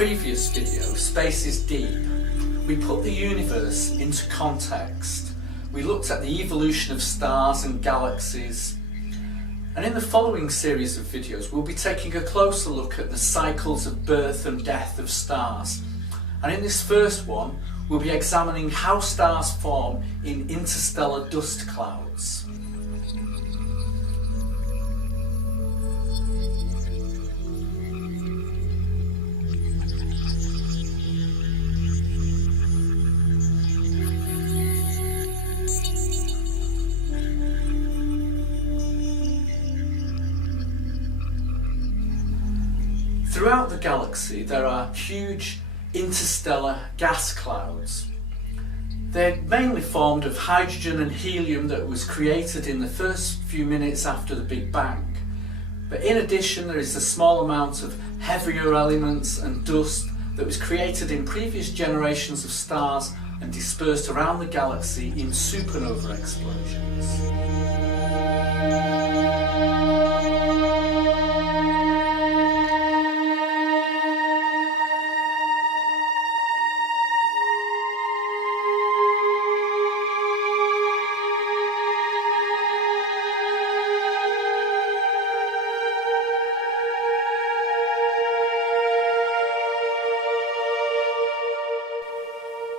previous video, Space is Deep, we put the universe into context. We looked at the evolution of stars and galaxies, and in the following series of videos we'll be taking a closer look at the cycles of birth and death of stars. And in this first one we'll be examining how stars form in interstellar dust clouds. Throughout the galaxy there are huge interstellar gas clouds. They're mainly formed of hydrogen and helium that was created in the first few minutes after the Big Bang. But in addition there is a small amount of heavier elements and dust that was created in previous generations of stars and dispersed around the galaxy in supernova explosions.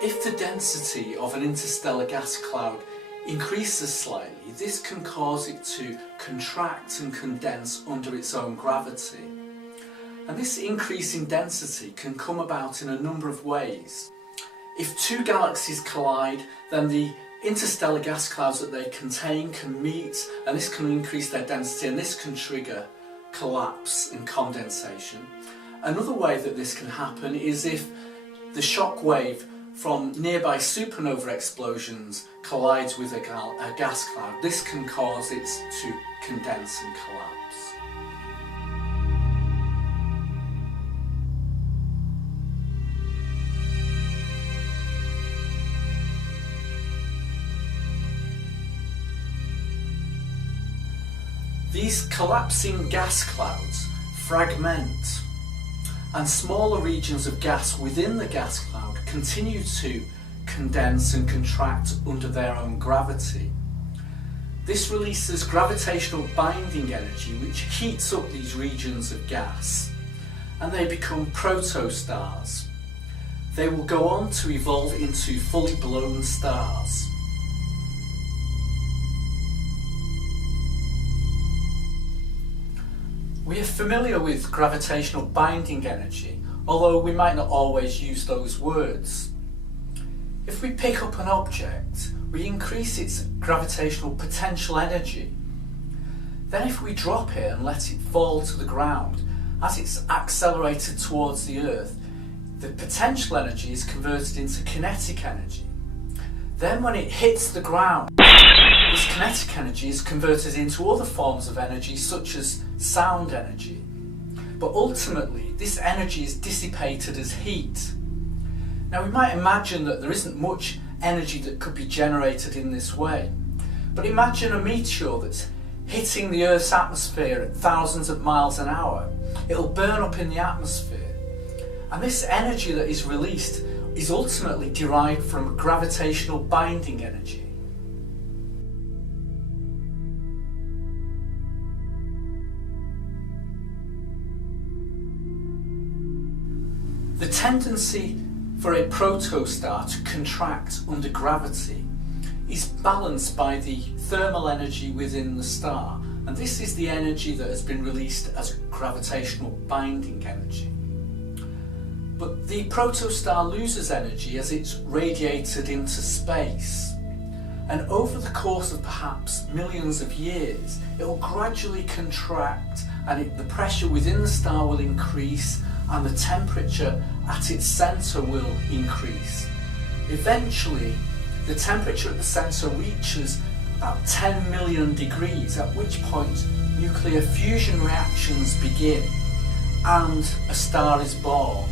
If the density of an interstellar gas cloud increases slightly, this can cause it to contract and condense under its own gravity. And this increase in density can come about in a number of ways. If two galaxies collide, then the interstellar gas clouds that they contain can meet, and this can increase their density, and this can trigger collapse and condensation. Another way that this can happen is if the shock wave from nearby supernova explosions collides with a gas cloud. This can cause it to condense and collapse. These collapsing gas clouds fragment, and smaller regions of gas within the gas cloud continue to condense and contract under their own gravity. This releases gravitational binding energy which heats up these regions of gas, and they become protostars. They will go on to evolve into fully blown stars. We are familiar with gravitational binding energy, although we might not always use those words. If we pick up an object, we increase its gravitational potential energy. Then if we drop it and let it fall to the ground, as it's accelerated towards the Earth, the potential energy is converted into kinetic energy. Then when it hits the ground, this kinetic energy is converted into other forms of energy such as sound energy. But ultimately this energy is dissipated as heat. Now we might imagine that there isn't much energy that could be generated in this way. But imagine a meteor that's hitting the Earth's atmosphere at thousands of miles an hour. It'll burn up in the atmosphere. And this energy that is released is ultimately derived from gravitational binding energy. The tendency for a protostar to contract under gravity is balanced by the thermal energy within the star, and this is the energy that has been released as gravitational binding energy. But the protostar loses energy as it's radiated into space, and over the course of perhaps millions of years it will gradually contract, and the pressure within the star will increase and the temperature at its centre will increase. Eventually the temperature at the centre reaches about 10 million degrees, at which point nuclear fusion reactions begin and a star is born.